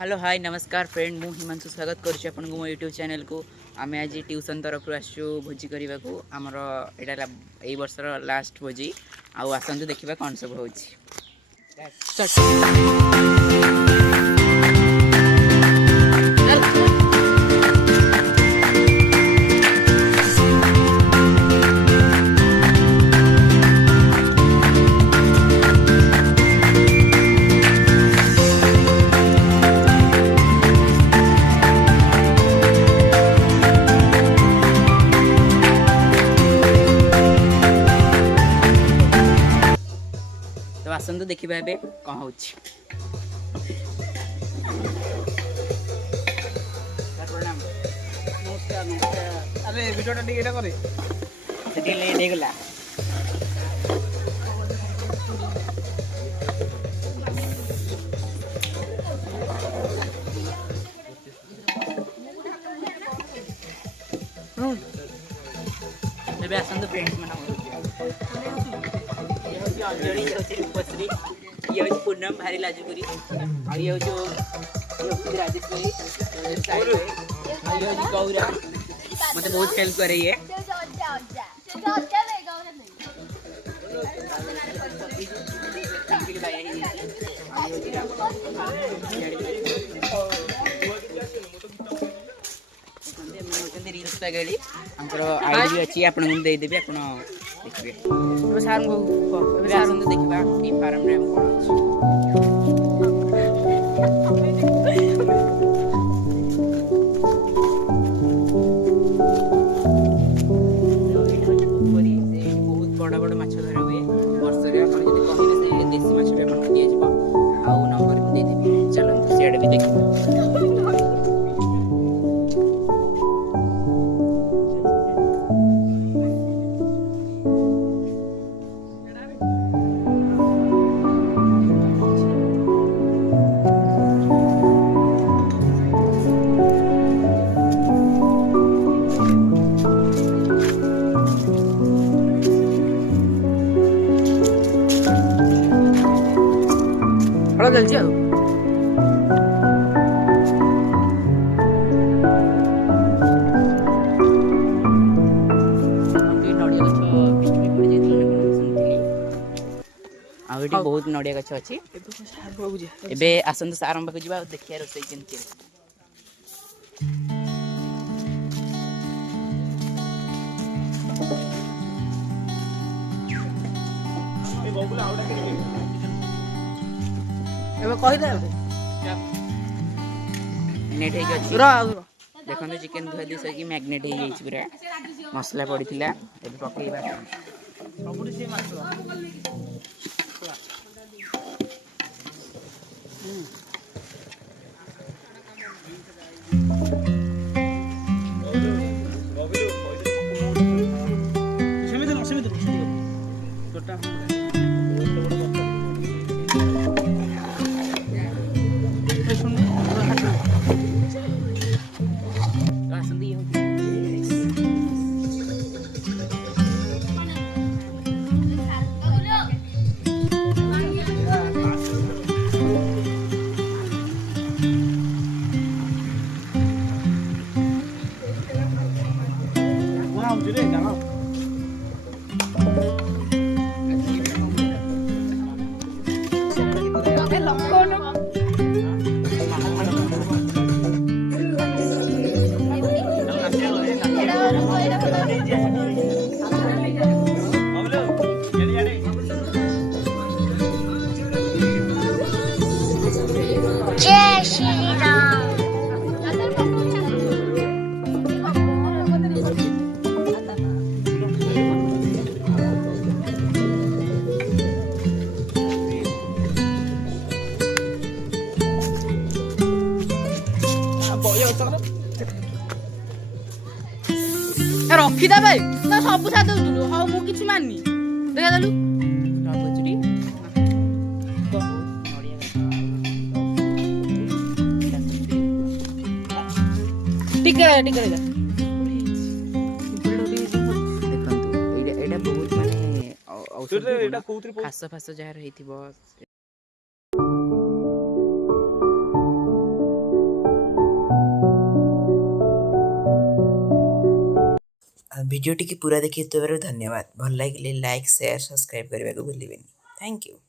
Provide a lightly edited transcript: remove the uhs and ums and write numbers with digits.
Hello hi नमस्कार friend मु हिमांशु स्वागत करुँ मो यूट्यूब चैनल को आम आज ट्यूशन तरफ आसु भोजी करने को आमर यहाँ यही वर्षर लास्ट भोजी आसतु देखा कौन सब हो तो आसतु देखा ए कौन हो अरे वीडियोटा टिके एटा करे सेठी लेट हो गला एबे आसतु फ्रेंड्स मन अंजलि रूपश्री ये हूँ पूनम भारी लाजुपुरी और ये हूँ राजेश्वरी गौरा मत बहुत हेल्प करे ये रील्स लगे आईडी भी अच्छी आपको देदेवी आप देखिए सार आसतु देखा ये फार्म रे कौन पोखरी से बहुत बड़ बड़ माछ धरा हुए वर्ष में आप कहले से देसी माछ भी आपको दिया आउ नंबर भी देदेवी चलते सियाड़े भी देखिए जल्दी आओ बहुत नड़िया गछ अच्छी एबे आसतु सार पाक जा देखिए रोसई केमती नेट देखो चिकेन धुआ दी सर मैग्नेट हो पूरा मसला पड़ी पकईवा जय श्री राम। रखीदे भाई तो सब साथ दउलु हां मु किछि माननी देखा दलु टिके टिके बहुत माने खास फास जहाँ रही भिडियोटी पूरा देखिथिबारु धन्यवाद। भल लागिले लाइक शेयर सब्सक्राइब करने को भूलिए। Thank you.